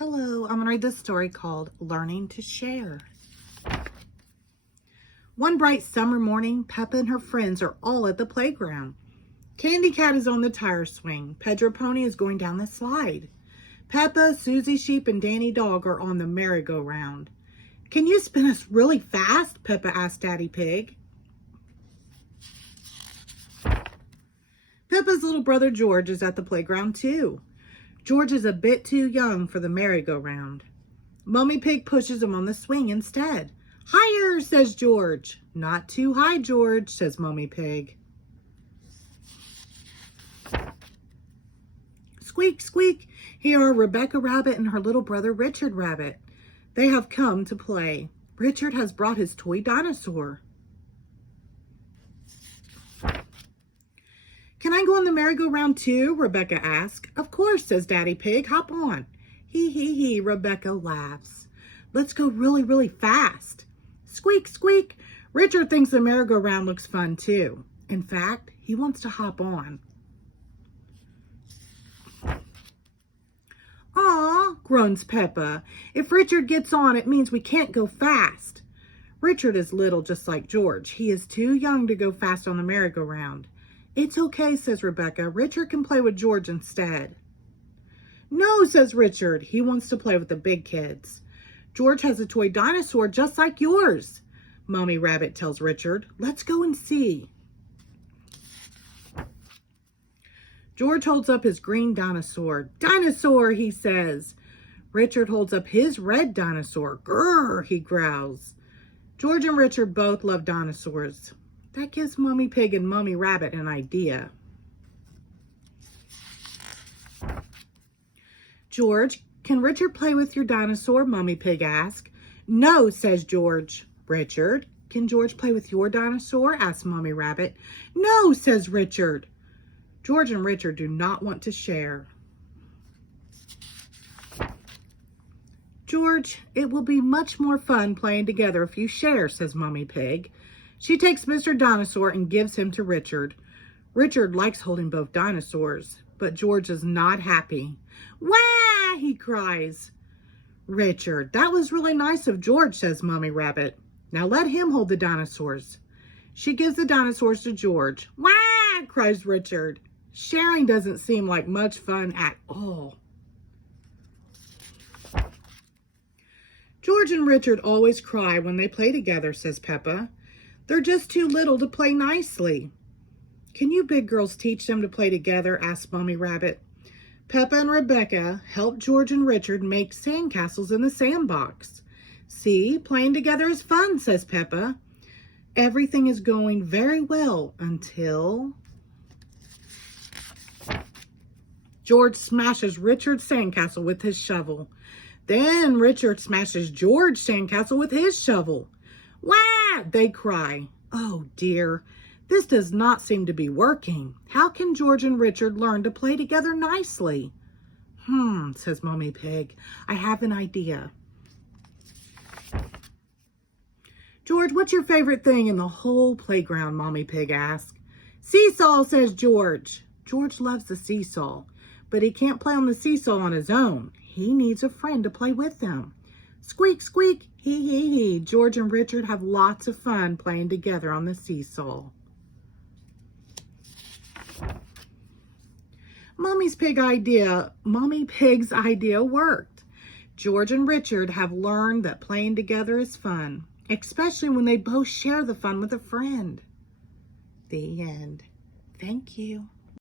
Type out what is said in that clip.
Hello, I'm going to read this story called Learning to Share. One bright summer morning, Peppa and her friends are all at the playground. Candy Cat is on the tire swing. Pedro Pony is going down the slide. Peppa, Susie Sheep, and Danny Dog are on the merry-go-round. Can you spin us really fast? Peppa asked Daddy Pig. Peppa's little brother George is at the playground too. George is a bit too young for the merry-go-round. Mummy Pig pushes him on the swing instead. Higher, says George. Not too high, George, says Mummy Pig. Squeak, squeak. Here are Rebecca Rabbit and her little brother Richard Rabbit. They have come to play. Richard has brought his toy dinosaur. Can I go on the merry-go-round too? Rebecca asks. Of course, says Daddy Pig. Hop on. Hee hee hee, Rebecca laughs. Let's go really, really fast. Squeak, squeak. Richard thinks the merry-go-round looks fun too. In fact, he wants to hop on. Aw, groans Peppa. If Richard gets on, it means we can't go fast. Richard is little just like George. He is too young to go fast on the merry-go-round. It's okay, says Rebecca. Richard can play with George instead. No, says Richard. He wants to play with the big kids. George has a toy dinosaur just like yours, Mommy Rabbit tells Richard. Let's go and see. George holds up his green dinosaur. Dinosaur, he says. Richard holds up his red dinosaur. Grrr, he growls. George and Richard both love dinosaurs. That gives Mummy Pig and Mummy Rabbit an idea. George, can Richard play with your dinosaur? Mummy Pig asks. No, says George. Richard, can George play with your dinosaur? Asks Mummy Rabbit. No, says Richard. George and Richard do not want to share. George, it will be much more fun playing together if you share, says Mummy Pig. She takes Mr. Dinosaur and gives him to Richard. Richard likes holding both dinosaurs, but George is not happy. Wah! He cries. Richard, that was really nice of George, says Mummy Rabbit. Now let him hold the dinosaurs. She gives the dinosaurs to George. Wah! Cries Richard. Sharing doesn't seem like much fun at all. George and Richard always cry when they play together, says Peppa. They're just too little to play nicely. Can you big girls teach them to play together? Asked Mummy Rabbit. Peppa and Rebecca help George and Richard make sandcastles in the sandbox. See, playing together is fun, says Peppa. Everything is going very well until George smashes Richard's sandcastle with his shovel. Then Richard smashes George's sandcastle with his shovel. Wah! They cry. Oh dear, this does not seem to be working. How can George and Richard learn to play together nicely? Says Mummy Pig. I have an idea. George, what's your favorite thing in the whole playground? Mummy Pig asks. Seesaw, says George. George loves the seesaw, but he can't play on the seesaw on his own. He needs a friend to play with him. Squeak, squeak, hee, hee, hee. George and Richard have lots of fun playing together on the seesaw. Mummy Pig's idea worked. George and Richard have learned that playing together is fun, especially when they both share the fun with a friend. The end. Thank you.